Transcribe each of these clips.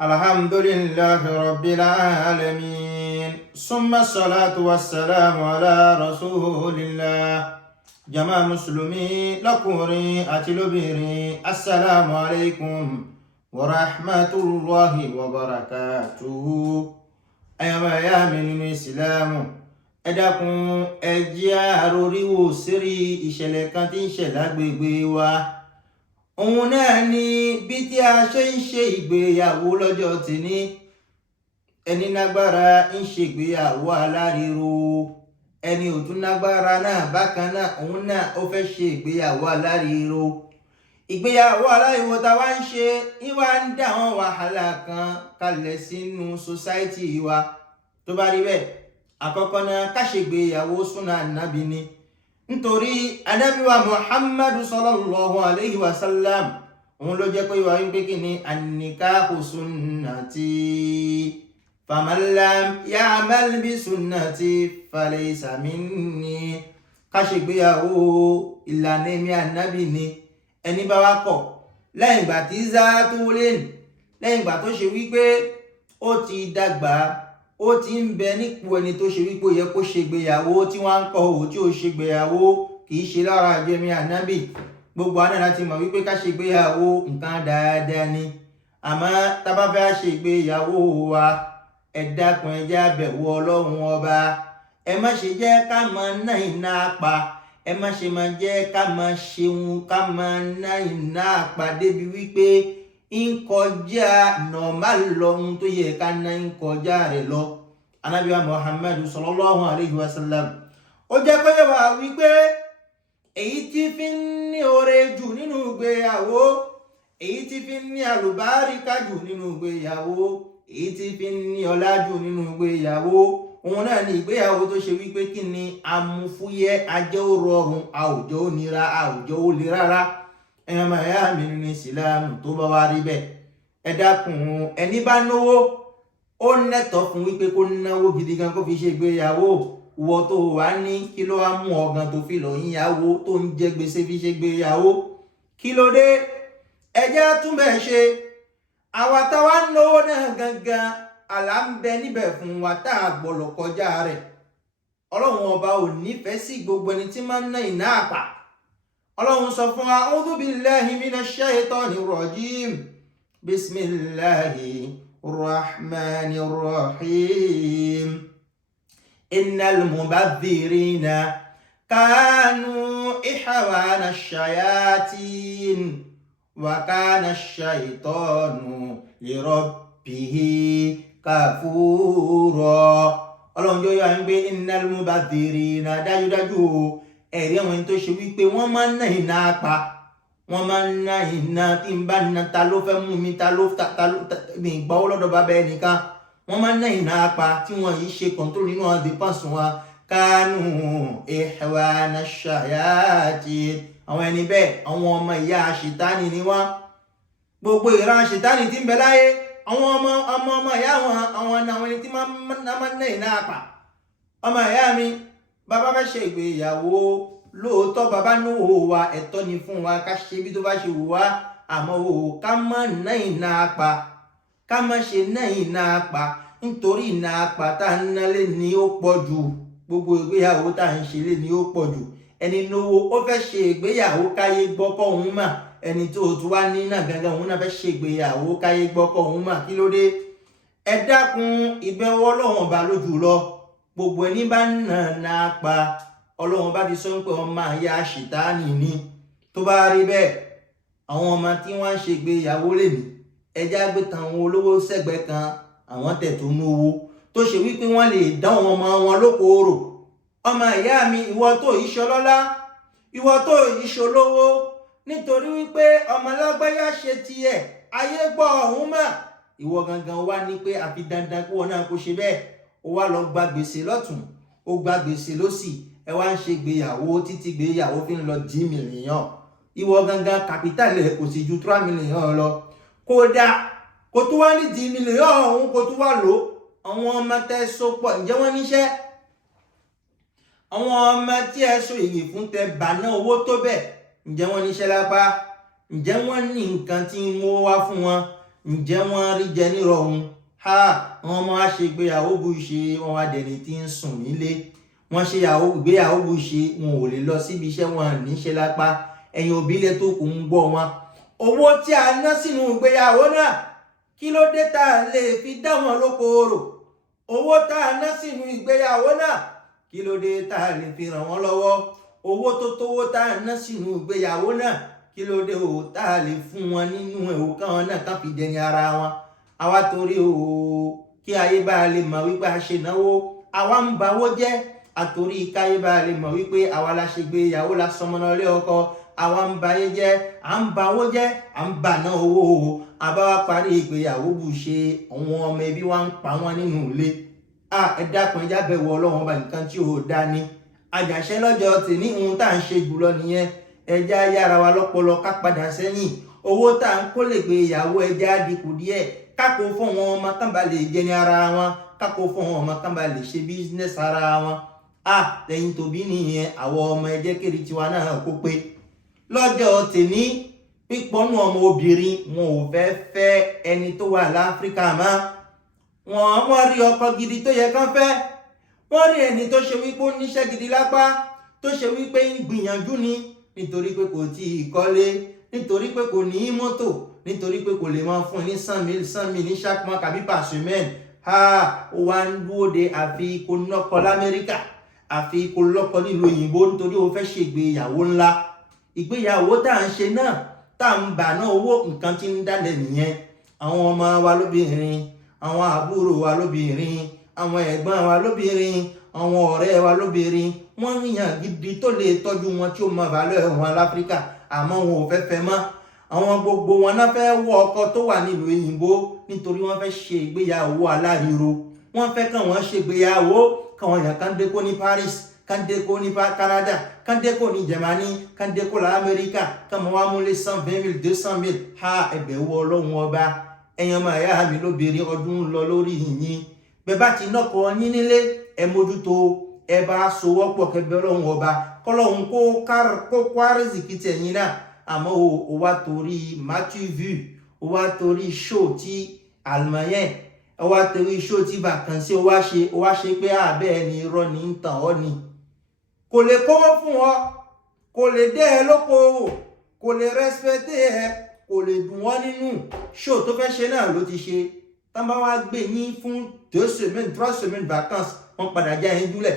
الحمد لله رب العالمين ثم الصلاة والسلام على رسول الله جماعة مسلمين لكوري أتلوبيري السلام عليكم ورحمة الله وبركاته أيما يا من الإسلام ẹ dákun ẹ jẹ́ àròríwò sírí ìṣẹ̀lẹ̀ kan tí ń ṣẹlẹ̀ lágbègbè wa. Òun náà ni bí tí a ṣe ń ṣe ìgbéyàwó lọ́jọ́ tìní. Ẹni lágbára ń ṣe ìgbéyàwó aláriwo, ẹni ò tún lágbára náà bákan náà òun náà ó fẹ́ ṣe ìgbéyàwó aláriwo. Ìgbéyàwó aláriwo tá wá ń ṣe ìwà ń dá àwọn wàhálà kan kalẹ̀ sínú society wa. Tó bá rí bẹ́ẹ̀, àkọ́kọ́ náà ká ṣe ìgbéyàwó súnà Ànábì ni. Nítorí Ànábì wa Muhammadu sallallahu alayhi wa sallam òun ló jẹ́ pé wà wípé kí ni an-nikahu sunnati faman lam ya'mal bi sunnati falaysa minni. Ká ṣe ìgbéyàwó ìlànà èmi Ànábì ni. Ẹni bá wá kọ̀ lẹ́yìn ìgbà tí zaatulin, lẹ́yìn ìgbà tó ṣe wípé ó ti dàgbà, ó ti ń bẹ nípò ẹni tó ṣe wípé ó yẹ kó ṣègbéyàwó tí wọ́n ń kọ̀ ò tí ó ṣègbéyàwó kì í ṣe lára àjẹmí Ànábì. Gbogbo àná láti mọ̀ wípé ká ṣègbéyàwó nǹkan dáadáa ni. Àmọ́ tá bá fẹ́ ṣègbéyàwó wa, ẹ dákun ẹ jẹ́ á bẹ̀rù Ọlọ́run ọba. Ẹ má ṣe jẹ́ ká máa ná iná pa, ẹ má ṣe máa jẹ́ ká máa ṣeun ká máa ná iná pa débi wípé ń kọjá normal lọ́hun tó yẹ ká ná ń kọjá rẹ̀ lọ. Ànábì wa Muhammadu sallallahu alayhi wa sallam ó jẹ́ pé wà wípé èyí tí fi ń ní oore jù nínú ìgbéyàwó, èyí tí fi ń ní àlùbáríkà jù nínú ìgbéyàwó, èyí tí fi ń ní ọlá jù nínú ìgbéyàwó, òun náà ni ìgbéyàwó tó ṣe wípé kí ni amúfúyẹ́, ajẹ́ ó rọrùn, àwùjọ ó nira, àwùjọ ó le rárá. Ẹ̀yàn máa yá mi nínú ìsìlámù tó bá wá rí bẹ́ẹ̀, ẹ dákun ẹni bá náwó ó nẹ́tọ̀ọ́ fún wípé kó náwó gidi gan kó fi ṣe ìgbéyàwó. Ìwọ tó wà ní kí ló wá mú ọgàn tó fi lọ yíyàwó tó ń jẹ gbèsè fi ṣe ìgbéyàwó? Kí ló dé? Ẹ jẹ́ á tún bẹ́ẹ̀ ṣe. Àwa táwa ń náwó náà gangan àlà ń bẹ níbẹ̀ fún wa tá a gbọ́dọ̀ kọjá rẹ̀. Ọlọ́run ọba ò nífẹ̀ẹ́ sí gbogbo ẹni tí máa ń ná iná àpà. Ọlọ́run sọ fún wa, a'udhu billahi minash shaitanir rajim. Bismillahir rahmanir rahim. Innal mubadhirina kanu ihwana ash-shayatin wa kana ash-shaytanu li rabbihi kafura. Ọlọ́run yóò yọ àwọn gbé innal mubadhirina dájúdájú ẹ̀rí àwọn tó ṣe wípé wọ́n máa ń ná iná pa, wọ́n máa ń ná iná tí ń bá ná ta ló fẹ́ mú mi, ta ló mi gbọ́ lọ́dọ̀ bàbá ẹnìkan. Wọ́n máa ń ná iná pa tí wọ́n yìí ṣe control nínú dépense wọn. Kánú ihwana shayatin. Àwọn ẹni bẹ́ẹ̀ àwọn ọmọ ìyá ṣìtánì ni wọ́n. Gbogbo ìran ṣìtánì tí ń bẹ láyé, àwọn ọmọ ìyá wọn, àwọn ẹni tí máa ń ná iná pa. Ọmọ ìyá mi, bàbá fẹ́ ṣe ìgbéyàwó, lóòótọ́ bàbá ní òwò wa ẹ̀tọ́ ni fún wa ká ṣe bí tó bá ṣe wù wá, àmọ́ òwò ká má ná iná pa, ká má ṣe ná iná pa. Nítorí iná pa tá ń ná lé ní ó pọ̀ jù, gbogbo ìgbéyàwó tá ń ṣe lé ní ó pọ̀ jù. Ẹni lówó ó fẹ́ ṣe ìgbéyàwó káyé gbọ́kọ̀ òun mà, ẹni tó tún wá ní náà gangan òun náà fẹ́ ṣe ìgbéyàwó káyé gbọ́kọ̀ òun mà. Kí ló dé? Ẹ dákun ìbẹ̀wò Ọlọ́run ọba lójú lọ. Gbogbo ẹni bá ń ná pa, Ọlọ́run bá ti sọ pé ọmọ ìyá ṣìtánì ni. Tó bá rí bẹ́ẹ̀, àwọn ọmọ tí wọ́n ń ṣe ìgbéyàwó lèmi, ẹjá gbé tàwọn olówó sẹ́gbẹ̀ẹ́ kan, àwọn tẹ̀tù mówó tó ṣe wípé wọ́n lè dán ọmọ wọn lókoòrò. Ọmọ ìyá mi, ìwọ tó ìṣọlọ́lá, ìwọ tó ìṣolówó, nítorí wípé ọmọ lágbáyà ṣe tiẹ̀, ayé gbọ́ ọ̀hún mà. Ìwọ gangan wá ní pé àfi dandan kí wọn náà kó ṣe bẹ́ẹ̀. Ó wá lọ gba gbèsè lọ́tùn, ó gba gbèsè lósì, ẹ wá ń ṣe ìgbéyàwó títí gbéyàwó fi ń lọ 10 mílíọ̀n. Ìwọ gangan capital ẹ̀ kò sì ju 3 mílíọ̀n lọ. Kódà kò tó wá ní 10 mílíọ̀n ọ̀hún kò tó wá lò. Àwọn ọmọ tẹ́ so pọ̀, ǹjẹ́ wọ́n níṣẹ́? Àwọn ọmọ tí ẹ so èrè fún tẹ bà náà owó tó bẹ́ẹ̀, ǹjẹ́ wọ́n níṣẹ́ lápá? Ǹjẹ́ wọ́n ní nǹkan tí ń mú wá fún wọn? ǹjẹ́ wọ́n rí jẹ nírọ̀rùn? Wọ́n máa ṣe ìgbéyàwó bú ṣe, wọ́n wá dẹni tí ń sùn nílé. Wọ́n ṣe ìgbéyàwó bú ṣe, wọn ò lè lọ síbi iṣẹ́, wọn níṣẹ́ lápá. Ẹ̀yin òbí lẹ tó kù ń gbọ́ wọn. Owó tí a ná sínú ìgbéyàwó náà, kí ló dé tá a lè fi dá wọn lókoòrò? Owó tá a ná sínú ìgbéyàwó náà, kí ló dé tá a lè fi ràn wọ́n lọ́wọ́? Owó tó tówó tá a ná sínú ìgbéyàwó náà, kí ló dé tá a lè fún wọn nínú ẹ̀wò káwọn náà kàn fi dẹni ara wọn? Àwa torí kí ayé bá lè mọ̀ wípé a ṣe náwó, àwa ń bawó jẹ́. Àtorí káyé bá lè mọ̀ wípé àwa la ṣe gbéyàwó, la sọmọ náà lé ọkọ, àwa ń bayé jẹ́, à ń bawó jẹ́, à ń bà náà owó. Àbáwá parí ìgbéyàwó bù ṣe, àwọn ọmọ ẹbí wa ń pa wọn nínú ilé. Ẹ dákun ẹjá bẹ̀wò Ọlọ́run ọba, nǹkan tí ò dá ní. Àjàṣẹ́ lọ́jọ́ tèmi ohun tá à ń ṣe jùlọ nìyẹn. Ẹjá yára wa lọ́pọlọ ká padà sẹ́yìn. Owó tá à ń kó lè gbéyàwó ẹjá dínkù díẹ̀. Kákó fún wọn ọmọ kán bá lè jẹ ní ara wọn. Kákó fún wọn ọmọ kán bá lè ṣe business ara wọn. Lẹ́yìn tóbi nìyẹn, àwọn ọmọ ẹjẹ́ kiri tiwa náà kó pé. Lọ́jọ́ tèmi pípọ́nù ọmọ obìnrin wọn ò fẹ́ ẹni tó wà láfíríkà mọ́. Wọ́n rí ọkọ gidi tó yẹ kán fẹ́. Wọ́n rí ẹni tó ṣe wípé ó níṣẹ́ gidi lápá, tó ṣe wípé ń gbìyànjú ni, nítorí pé kò tí ì kọ́lé, nítorí pé kò ní mọ́tò, nítorí pé kò lè máa fún ní 100,000 ní chaque mois kàbí par semaine. Ó wá ń dúró de àfi kó nọ́kọ l'Amẹ́ríkà, àfi kó lọ́kọ nílùú òyìnbó nítorí ó fẹ́ ṣe ìgbéyàwó ńlá. Ìgbéyàwó tá à ń ṣe náà, tá à ń bà náà owó, nǹkan tí ń dálẹ̀ nìyẹn. Àwọn ọmọ wa lóbìnrin, àwọn àbúrò wa lóbìnrin, àwọn ẹ̀gbọ́n wa lóbìnrin, àwọn ọ̀rẹ́ wa lóbìnrin, wọ́n ríyàn gidi tó lè tọ́jú wọn tí ó mọ valeur wọn láfíríkà, àmọ́ wọn ò fẹ́ mọ́. Àwọn gbogbo wọn náà fẹ́ wọ ọkọ tó wà nílùú òyìnbó nítorí wọ́n fẹ́ ṣe ìgbéyàwó aláriwo. Wọ́n fẹ́ kàn wọ́n ṣe ìgbéyàwó káwọn èèyàn kan dé kó ní Paris, kan dé kó ní Canada, kan dé kó ní Germany, kan dé kó lá Amẹ́ríkà, kan mọ́ wá múlé 120,000 200,000. Ẹ̀bẹ̀ wọ Ọlọ́run ọba. Ẹ̀yin ọmọ ìyá mi lóbìnrin, ọdún ń lọ lórí yìnyín. Bẹ́ẹ̀ bá ti nọ́kọ yín nílé, ẹ mójútó, ẹ bá sowọ́pọ̀ kẹbẹ́ Ọlọ́run ọba, kọ́lọ́run kó kwárìsìkì tẹ̀yìn náà. Àmọ́ ó wá torí Matthew Vu, ó wá torí show tí Almayen, ó wá torí show tí vacancy ó wá ṣe pé bẹ́ẹ̀ ni irọ́ ní ń tàn ọ́ ni. Kò lè kówó fún ọ, kò lè dé ẹ lókoòwò, kò lè respecté ẹ, kò lè dùn wọ́n nínú. Show tó fẹ́ ṣe náà ló ti ṣe. Tán bá wá gbé yín fún 2 semaines 3 semaines vacances, wọ́n padà já yín jùlẹ̀.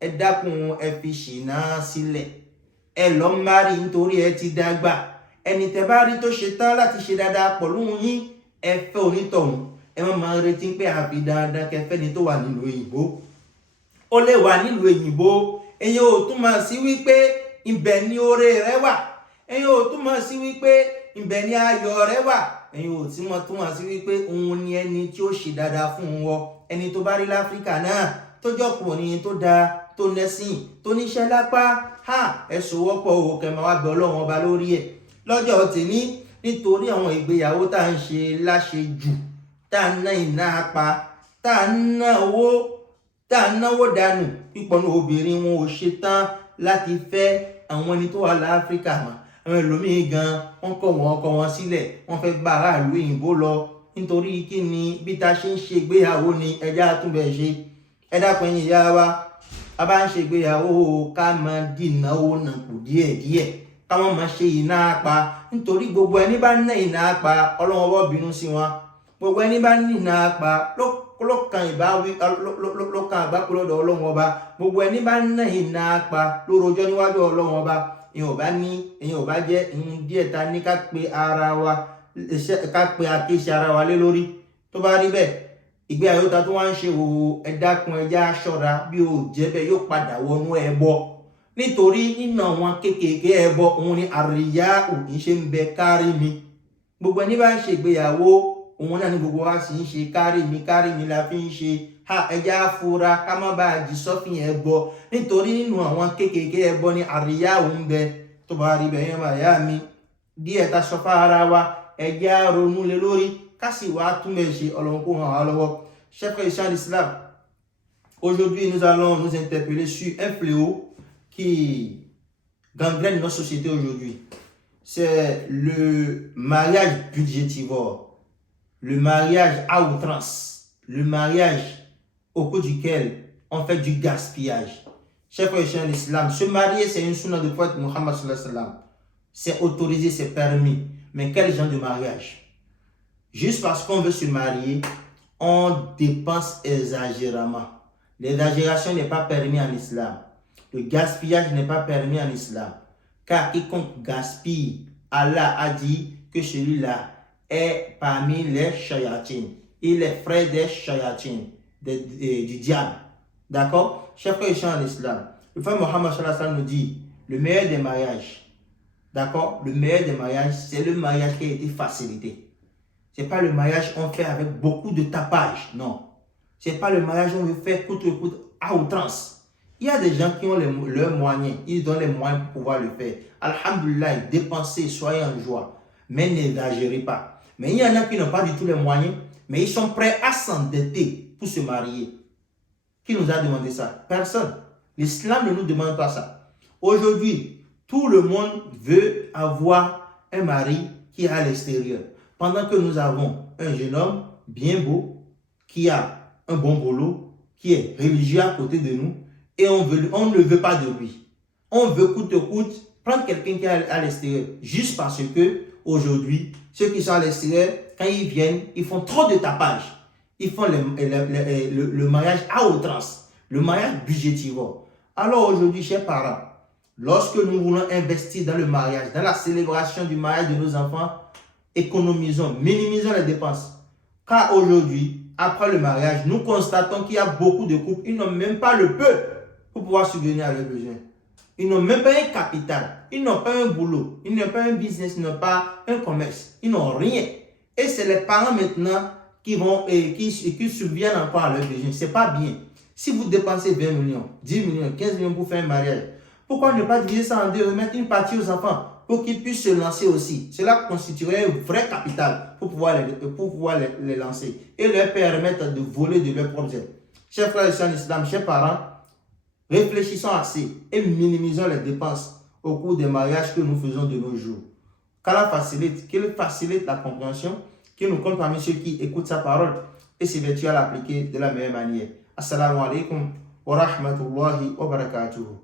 Ẹ dákun ẹ fi ṣìnà sílẹ̀. Ẹ lọ márì nítorí ẹ ti dàgbà. Ẹni tẹ́ bá rí tó ṣe tán láti ṣe dáadáa pẹ̀lú yín, ẹ fẹ́ onítọ̀hún. Ẹ má máa retí pé àfi dáadáa kẹfẹ́ ni tó wà nílùú òyìnbó. Ó lè wà nílùú òyìnbó, ẹ̀yin ò túmọ̀ sí wípé ibẹ̀ ni oore rẹ wà. Ẹ̀yin ò túmọ̀ sí wípé ibẹ̀ ni ayọ̀ rẹ wà. Ẹ̀yin ò túmọ̀ sí wípé òun ni ẹni tí ó ṣe dáadáa fún wọn. Ẹni tó bá rí láfíríkà náà, tó jọkùnrin tó dáa, tó nẹ́sìn, tó níṣẹ́ lápá, ẹ sowọ́pọ̀ owó kẹmọ́ wá bẹ Ọlọ́run ọba lórí ẹ̀. Lọ́jọ́ tèmi, nítorí àwọn ìgbéyàwó tá à ń ṣe láṣejù, tá à ń ná iná apá, tá à ń ná owó, tá à ń náwó dànù, pípọ̀nù obìnrin wọn ò ṣe tán láti fẹ́ àwọn ẹni tó wà láfíríkà mọ́. Àwọn ẹlòmíín gan, wọ́n kọ̀ wọ́n sílẹ̀, wọ́n fẹ́ bá aráàlú òyìnbó lọ. Nítorí kí ni bí ta ṣe ń ṣe ìgbéyàwó ni ẹjá túnbẹ̀ ṣe. Ẹ dákun ẹ̀yin ìyá wa, a bá ń ṣe ìgbéyàwó ká máa dìnáwó náà kù díẹ̀díẹ̀, ká wọ́n máa ṣe iná apá. Nítorí gbogbo ẹni bá ná iná apá, Ọlọ́run ọwọ́ bínú sí wọn. Gbogbo ẹni bá ní iná apá lọ́kàn ìbáwí, lọ́kàn àgbákò lọ́dọ̀ Ọlọ́run ọba. Gbogbo ẹni bá ná iná apá lórojọ́ níwájú Ọlọ́run ọba. Èyàn ò bá jẹ́ díẹ̀ ta ní ká pe ara wa, ká pe àkíyèsí ara wa lé lórí. Tó bá rí bẹ́ẹ̀, ìgbéyàwó ta tó wá ń ṣe ẹ dákun ẹjá ṣọ́ra, bí ó jẹ́ bẹ́ẹ̀ yóò padà wọnú ẹbọ. Nítorí nínú àwọn kéékèèké ẹbọ òun ni àríyá òkè ṣe ń bẹ kárí mi. Gbogbo ẹni bá ń ṣe ìgbéyàwó, òun náà ni gbogbo wa sì ń ṣe kárí mi la fi ń ṣe. Ẹjá fura ká má bàa jí sọ́fìn ẹbọ. Nítorí nínú àwọn kéékèèké ẹbọ ni àríyá òun bẹ. Tó bá rí bẹ́ẹ̀ yẹn máa yá mi, díẹ̀ ta sọ fún ara wa, ẹjá ronú lé lórí, ká sì wá túnbẹ̀ ṣe. Ọlọ́run kó ràn wá lọ́wọ́. Chers frères et sœurs d'Islam, aujourd'hui nous allons nous interpeller sur un fléau qui gangrène notre société aujourd'hui. C'est le mariage budgétivore. le mariage à outrance, le mariage au cours duquel on fait du gaspillage. Chers frères et sœurs en islam, se marier, c'est une sunna de prophète Muhammad sallallahu alayhi wa sallam. C'est autorisé, c'est permis. Mais quel genre de mariage? Juste parce qu'on veut se marier, on dépense exagérément. L'exagération n'est pas permis en islam. Le gaspillage n'est pas permis en islam. Car quiconque gaspille, Allah a dit que celui-là est parmi les shayatines. Il est frère des shayatines, du diable. D'accord? Chers frères et sœurs en islam, le frère Mohammed sallallahu alayhi wa sallam nous dit, le meilleur des mariages, d'accord? Le meilleur des mariages, c'est le mariage qui a été facilité. Ce n'est pas le mariage qu'on fait avec beaucoup de tapage, non. Ce n'est pas le mariage qu'on veut faire coûte que coûte à outrance. Il y a des gens qui ont leurs moyens, ils ont les moyens pour pouvoir le faire. Alhamdulillah, dépensez, soyez en joie, mais n'exagérez pas. Mais il y en a qui n'ont pas du tout les moyens, mais ils sont prêts à s'endetter pour se marier. Qui nous a demandé ça? Personne. L'islam ne nous demande pas ça. Aujourd'hui, tout le monde veut avoir un mari qui est à l'extérieur. Pendant que nous avons un jeune homme bien beau, qui a un bon boulot, qui est religieux à côté de nous, et on ne veut pas de lui. On veut coûte que coûte prendre quelqu'un qui est à l'extérieur, juste parce que aujourd'hui, ceux qui sont à l'extérieur, quand ils viennent, ils font trop de tapage. Ils font le mariage à outrance, le mariage budgétivore. Alors aujourd'hui, chers parents, lorsque nous voulons investir dans le mariage, dans la célébration du mariage de nos enfants, économisons, minimisons les dépenses. Car aujourd'hui, après le mariage, nous constatons qu'il y a beaucoup de couples, ils n'ont même pas le peu pour pouvoir subvenir à leurs besoins. Ils n'ont même pas un capital, ils n'ont pas un boulot, ils n'ont pas un business, ils n'ont pas un commerce, ils n'ont rien. Et c'est les parents maintenant qui subviennent encore à leurs besoins. Ce n'est pas bien. Si vous dépensez 20 millions, 10 millions, 15 millions pour faire un mariage, pourquoi ne pas diviser ça en deux, remettre une partie aux enfants pour qu'ils puissent se lancer aussi? Cela constituerait un vrai capital pour pouvoir les lancer et leur permettre de voler de leurs propres aides. Chers frères et sœurs en islam, chers parents, réfléchissons assez et minimisons les dépenses au cours des mariages que nous faisons de nos jours. Qu'Allah facilite la compréhension, qu'il nous compte parmi ceux qui écoutent sa parole et s'évertuent à l'appliquer de la meilleure manière. Assalamu alaikum wa rahmatullahi wa barakatuhu.